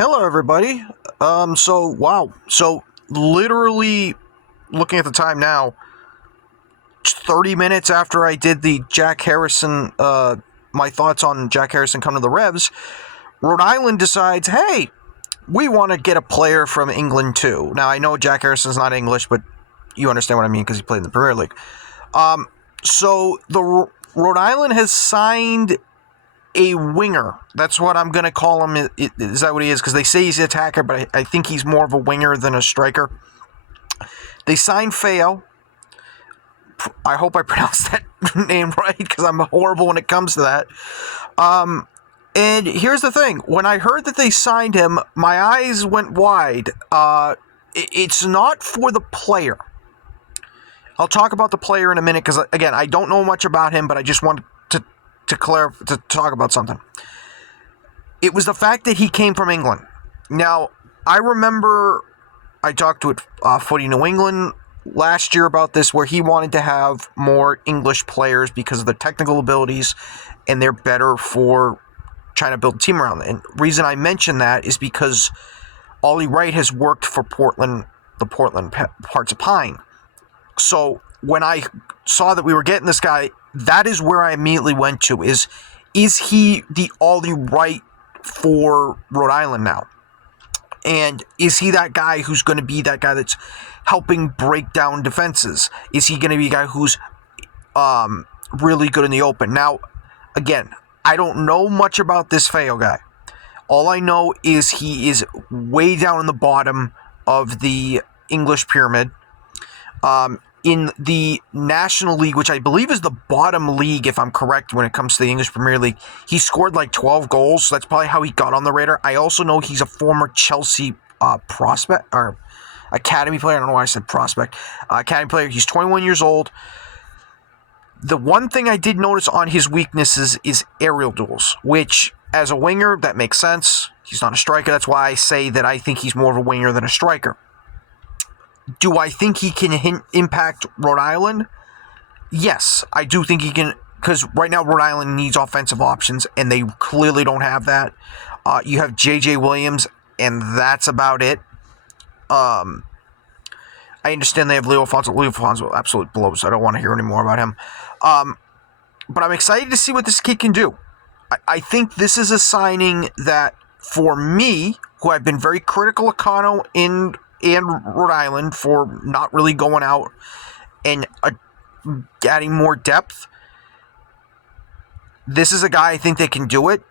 Hello, everybody. Wow. So, literally, looking at the time now, 30 minutes after I did the Jack Harrison, my thoughts on Jack Harrison coming to the Revs, Rhode Island decides, hey, we want to get a player from England too. Now, I know Jack Harrison's not English, but you understand what I mean because he played in the Premier League. Rhode Island has signed a winger. That's what I'm going to call him. Is that what he is? Because they say he's an attacker, but I think he's more of a winger than a striker. They signed Foyo. I hope I pronounced that name right because I'm horrible when it comes to that. And here's the thing. When I heard that they signed him, my eyes went wide. It's not for the player. I'll talk about the player in a minute because, again, I don't know much about him, but I just wanted to talk about something. It was the fact that he came from England. Now, I remember I talked to Footy New England last year about this, where he wanted to have more English players because of their technical abilities, and they're better for trying to build a team around them. And the reason I mention that is because Ollie Wright has worked for Portland, the Portland Hearts of Pine. So when I saw that we were getting this guy, that is where I immediately went to, is he the Ollie Wright for Rhode Island now? And is he that guy who's going to be that guy that's helping break down defenses? Is he going to be a guy who's really good in the open? Now, again, I don't know much about this Foyo guy. All I know is he is way down in the bottom of the English pyramid. In the National League, which I believe is the bottom league, if I'm correct, when it comes to the English Premier League, he scored like 12 goals. So that's probably how he got on the radar. I also know he's a former Chelsea prospect, or academy player. I don't know why I said prospect. Academy player. He's 21 years old. The one thing I did notice on his weaknesses is aerial duels, which, as a winger, that makes sense. He's not a striker. That's why I say that I think he's more of a winger than a striker. Do I think he can impact Rhode Island? Yes, I do think he can, because right now Rhode Island needs offensive options, and they clearly don't have that. You have J.J. Williams, and that's about it. I understand they have Leo Alfonso. Leo Alfonso absolutely blows. I don't want to hear any more about him. But I'm excited to see what this kid can do. I think this is a signing that, for me, who I've been very critical of Kano and Rhode Island for not really going out and adding more depth, this is a guy I think they can do it.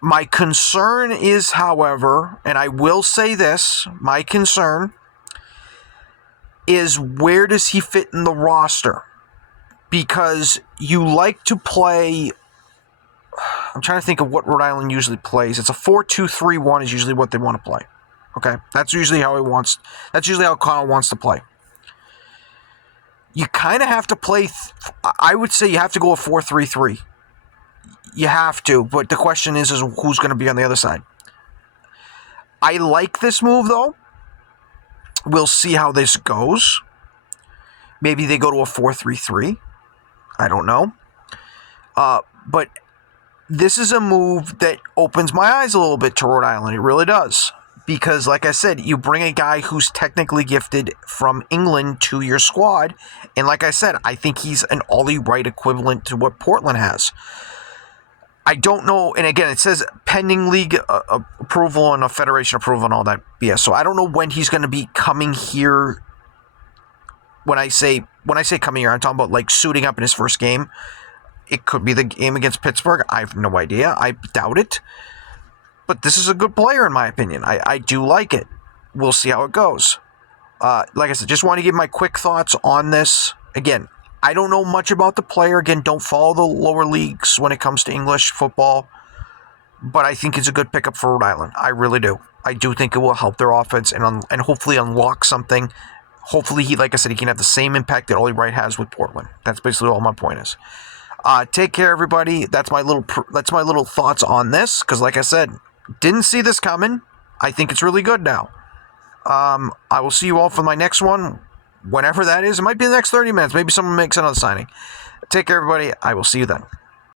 My concern is, however, and I will say this, my concern is, where does he fit in the roster? Because you like to play, I'm trying to think of what Rhode Island usually plays. It's a 4-2-3-1 is usually what they want to play. Okay, that's usually how Connell wants to play. You kind of have to play, I would say you have to go a 4-3-3. You have to, but the question is who's going to be on the other side. I like this move, though. We'll see how this goes. Maybe they go to a 4-3-3. I don't know. But this is a move that opens my eyes a little bit to Rhode Island. It really does. Because, like I said, you bring a guy who's technically gifted from England to your squad. And like I said, I think he's an Ollie Wright equivalent to what Portland has. I don't know. And again, it says pending league approval and a federation approval and all that BS. So I don't know when he's going to be coming here. When I say coming here, I'm talking about like suiting up in his first game. It could be the game against Pittsburgh. I have no idea. I doubt it. But this is a good player, in my opinion. I do like it. We'll see how it goes. Like I said, just want to give my quick thoughts on this. Again, I don't know much about the player. Again, don't follow the lower leagues when it comes to English football. But I think it's a good pickup for Rhode Island. I really do. I do think it will help their offense and hopefully unlock something. Hopefully, like I said, he can have the same impact that Ollie Wright has with Portland. That's basically all my point is. Take care, everybody. That's my little thoughts on this. Because, like I said, didn't see this coming. I think it's really good now. I will see you all for my next one, whenever that is. It might be the next 30 minutes. Maybe someone makes another signing. Take care, everybody. I will see you then.